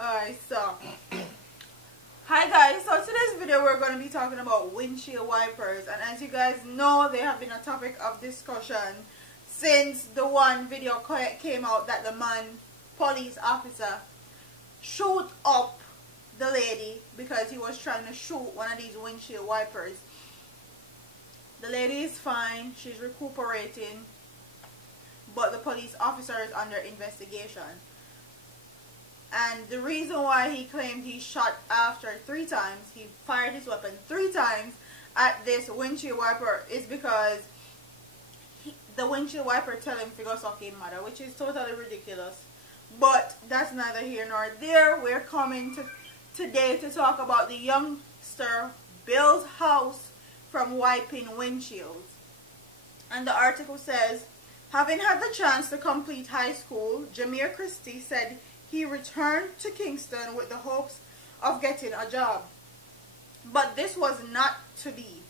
Alright, so hi guys, so today's video we're going to be talking about windshield wipers, and as you guys know, they have been a topic of discussion since the one video came out that the police officer shoot up the lady because he was trying to shoot one of these windshield wipers. The lady is fine, she's recuperating, but the police officer is under investigation. And the reason why he claimed he shot after 3 times, he fired his weapon 3 times at this windshield wiper, is because the windshield wiper tell him to go suck his mother, which is totally ridiculous. But that's neither here nor there. We're coming today to talk about the youngster builds house from wiping windshields. And the article says, having had the chance to complete high school, Jameer Christie said he returned to Kingston with the hopes of getting a job. But this was not to be.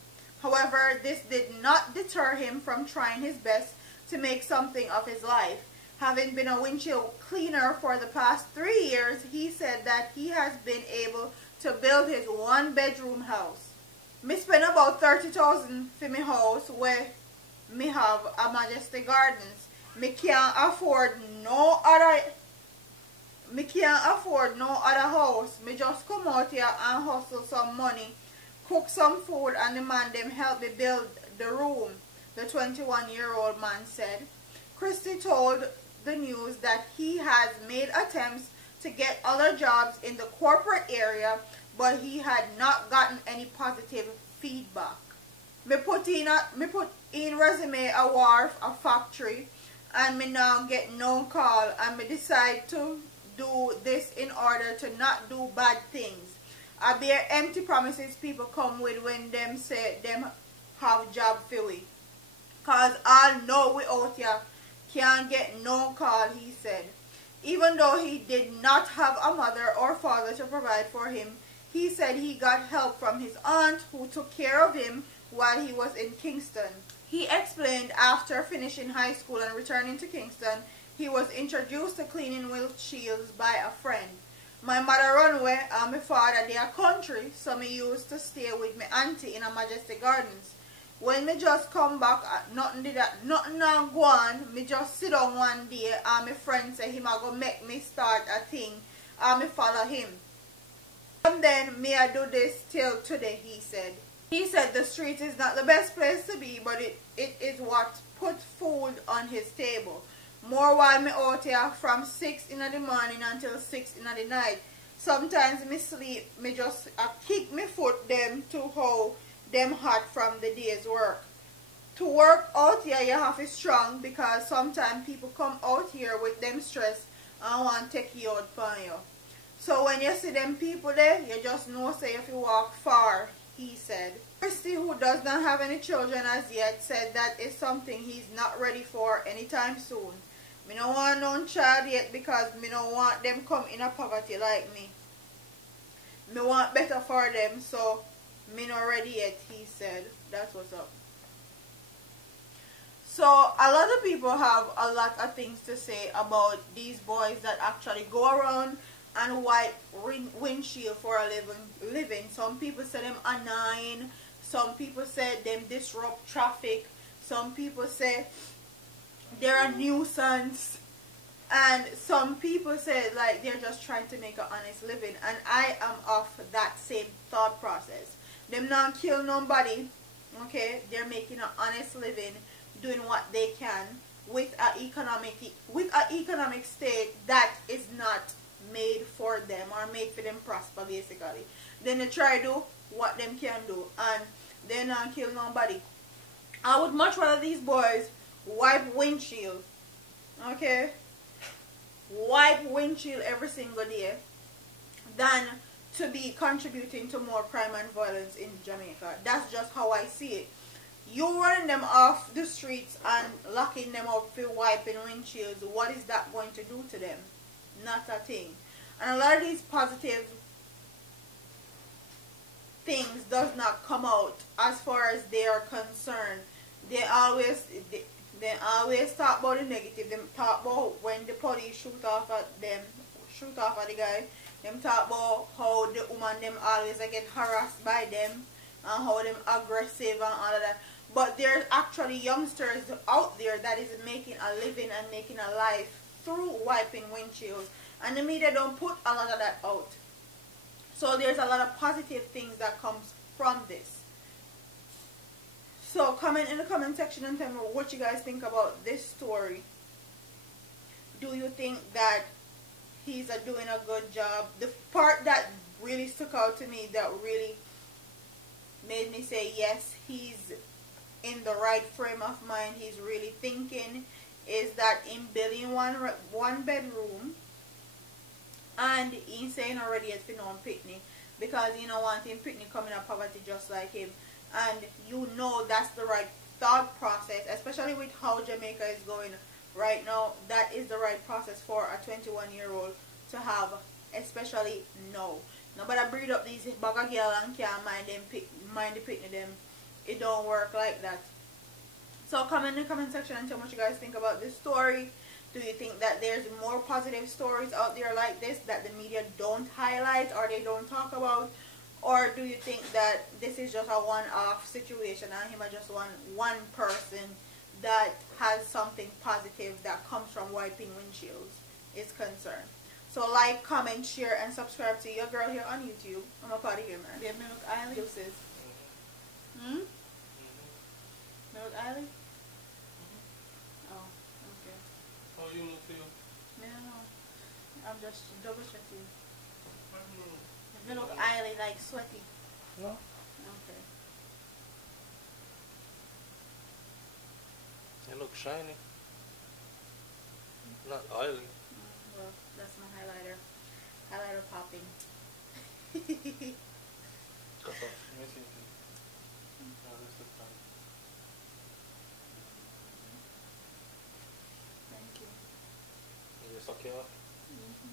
However, this did not deter him from trying his best to make something of his life. Having been a windshield cleaner for the past 3 years, he said that he has been able to build his 1-bedroom house. Me spend about 30,000 for my house where me have a Majestic Gardens. Me can't afford no other house. Me just come out here and hustle some money, cook some food, and the man them help me build the room, the 21-year-old man said. Christie told the news that he has made attempts to get other jobs in the corporate area, but he had not gotten any positive feedback. Me put in resume a wharf, a factory, and me now get no call, and me decide to do this in order to not do bad things. I bear empty promises people come with when them say them have job for we. Cause I know we out here can't get no call, he said. Even though he did not have a mother or father to provide for him, he said he got help from his aunt who took care of him while he was in Kingston. He explained after finishing high school and returning to Kingston, he was introduced to cleaning windshields by a friend. My mother run away and my father they are country, so me used to stay with my auntie in a Majestic Gardens. When me just come back, nothing now go on, me just sit down one day and my friend say him a go make me start a thing and me follow him. And then me I do this till today, he said. He said the street is not the best place to be, but it is what put food on his table. More while me out here from 6 in the morning until 6 in the night. Sometimes me sleep, me just kick me foot them to how them hot from the day's work. To work out here you have to be strong, because sometimes people come out here with them stress and want to take you out from you. So when you see them people there, you just know say if you walk far, he said. Christie, who does not have any children as yet, said that is something he's not ready for anytime soon. Me don't want no child yet because me don't want them come in a poverty like me. Me want better for them, so me not ready yet, he said. That's what's up. So a lot of people have a lot of things to say about these boys that actually go around and wipe windshield for a living. Some people say them annoying. Some people say them disrupt traffic. Some people say they're a nuisance. And some people say like they're just trying to make an honest living. And I am of that same thought process. Them not kill nobody. Okay, they're making an honest living, doing what they can with an economic state that is not made for them or made for them prosper basically. Then they try to do what them can do and they not kill nobody. I would much rather these boys wipe windshield, okay, wipe windshield every single day than to be contributing to more crime and violence in Jamaica. That's just how I see it. You running them off the streets and locking them up for wiping windshields, what is that going to do to them? Not a thing. And a lot of these positive things does not come out as far as they are concerned. They always talk about the negative. They talk about when the police shoot off at the guy. Them talk about how the woman them always like, get harassed by them and how them aggressive and all of that. But there's actually youngsters out there that is making a living and making a life through wiping windshields. And the media don't put a lot of that out. So there's a lot of positive things that comes from this. So comment in the comment section and tell me what you guys think about this story. Do you think that he's doing a good job? The part that really stuck out to me, that really made me say yes, he's in the right frame of mind, he's really thinking, is that in building one bedroom, and he's saying already it's been on Pitney, because you know want him Pitney coming up poverty just like him, and you know that's the right thought process, especially with how Jamaica is going right now. That is the right process for a 21-year-old to have, especially now. Nobody breed up these bag of girl and can't mind the Pitney them. It don't work like that. So comment in the comment section and tell me what you guys think about this story. Do you think that there's more positive stories out there like this that the media don't highlight or they don't talk about? Or do you think that this is just a one-off situation and him are just one person that has something positive that comes from wiping windshields is concerned? So like, comment, share, and subscribe to your girl here on YouTube. I'm up out of here, man. Give me look Island. Deuces. Milk Island? Oh, okay. How you look feel? No. I'm just double checking. If you look oily, like sweaty. No. Okay. You look shiny. Not oily. Well, that's my highlighter. Highlighter popping. Cut off. Let me see. Oh, this is fine. Thank you. You suck it off? Mm-hmm.